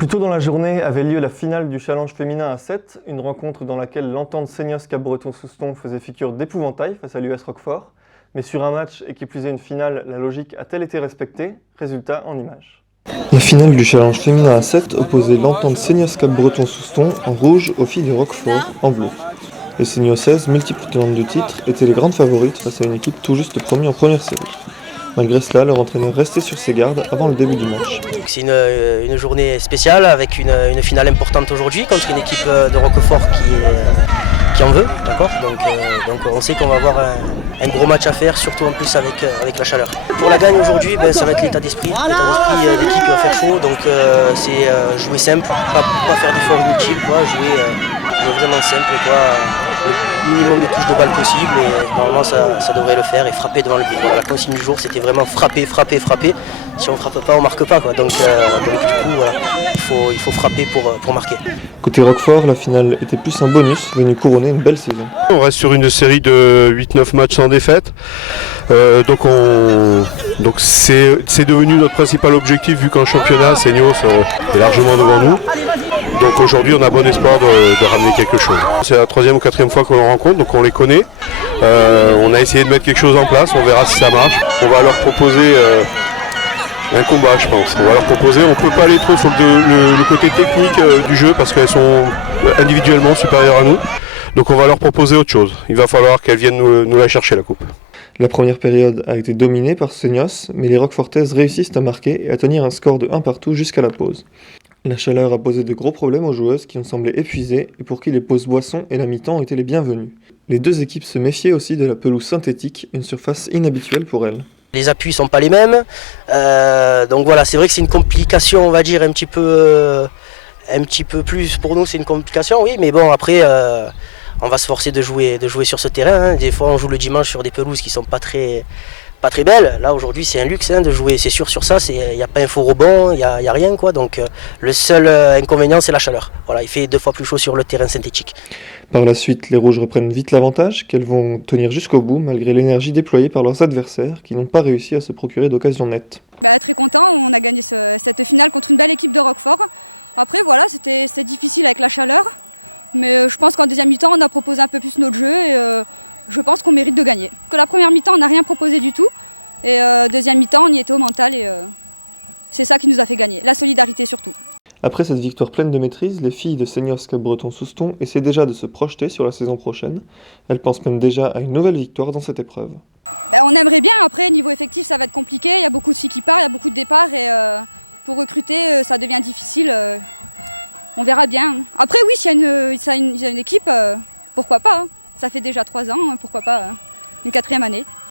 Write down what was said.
Plus tôt dans la journée avait lieu la finale du challenge féminin à 7, une rencontre dans laquelle l'Entente Seignos Cap-Breton-Souston faisait figure d'épouvantail face à l'US Roquefort. Mais sur un match et qui plus est une finale, la logique a-t-elle été respectée? Résultat en images. La finale du challenge féminin à 7 opposait l'Entente Seignos Cap-Breton-Souston en rouge aux filles de Roquefort en bleu. Les Seigneuses, multiples tenantes de titre, étaient les grandes favorites face à une équipe tout juste promise en première série. Malgré cela, leur entraîneur restait sur ses gardes avant le début du match. C'est une journée spéciale avec une finale importante aujourd'hui contre une équipe de Roquefort qui en veut, d'accord. Donc on sait qu'on va avoir un gros match à faire, surtout en plus avec la chaleur. Pour la gagne aujourd'hui, ça va être l'état d'esprit. L'état d'esprit d'équipe qui va faire chaud, donc c'est jouer simple, pas faire d'efforts inutiles, jouer vraiment simple, le minimum de touches de balle possible, et normalement ça devrait le faire, et frapper devant le but. Voilà, la consigne du jour, c'était vraiment frapper. Si on frappe pas, on marque pas, quoi. Donc du coup, il faut frapper pour marquer. Côté Roquefort, la finale était plus un bonus, venu couronner une belle saison. On reste sur une série de 8-9 matchs sans défaite. Donc c'est devenu notre principal objectif, vu qu'en championnat, Seignos est largement devant nous. Donc aujourd'hui, on a bon espoir de ramener quelque chose. C'est la 3e ou 4e fois qu'on les rencontre, donc on les connaît. On a essayé de mettre quelque chose en place, on verra si ça marche. On va leur proposer un combat, je pense. On va leur proposer, on ne peut pas aller trop sur le côté technique du jeu parce qu'elles sont individuellement supérieures à nous. Donc on va leur proposer autre chose. Il va falloir qu'elles viennent nous la chercher, la coupe. La première période a été dominée par Seignos, mais les Roquefortaises réussissent à marquer et à tenir un score de 1 partout jusqu'à la pause. La chaleur a posé de gros problèmes aux joueuses qui ont semblé épuisées et pour qui les pauses boissons et la mi-temps ont été les bienvenues. Les deux équipes se méfiaient aussi de la pelouse synthétique, une surface inhabituelle pour elles. Les appuis sont pas les mêmes, donc voilà, c'est vrai que c'est une complication, on va dire, un petit peu plus pour nous, c'est une complication, oui, mais bon, après on va se forcer de jouer sur ce terrain, hein. Des fois on joue le dimanche sur des pelouses qui sont pas très belles. Là aujourd'hui c'est un luxe, hein, de jouer, c'est sûr, sur ça, il n'y a pas un faux rebond, il y a rien, quoi. Donc le seul inconvénient c'est la chaleur. Voilà, il fait 2 fois plus chaud sur le terrain synthétique. Par la suite, les rouges reprennent vite l'avantage, qu'elles vont tenir jusqu'au bout malgré l'énergie déployée par leurs adversaires qui n'ont pas réussi à se procurer d'occasions nettes. Après cette victoire pleine de maîtrise, les filles de Seignos Cap-Breton-Souston essaient déjà de se projeter sur la saison prochaine. Elles pensent même déjà à une nouvelle victoire dans cette épreuve.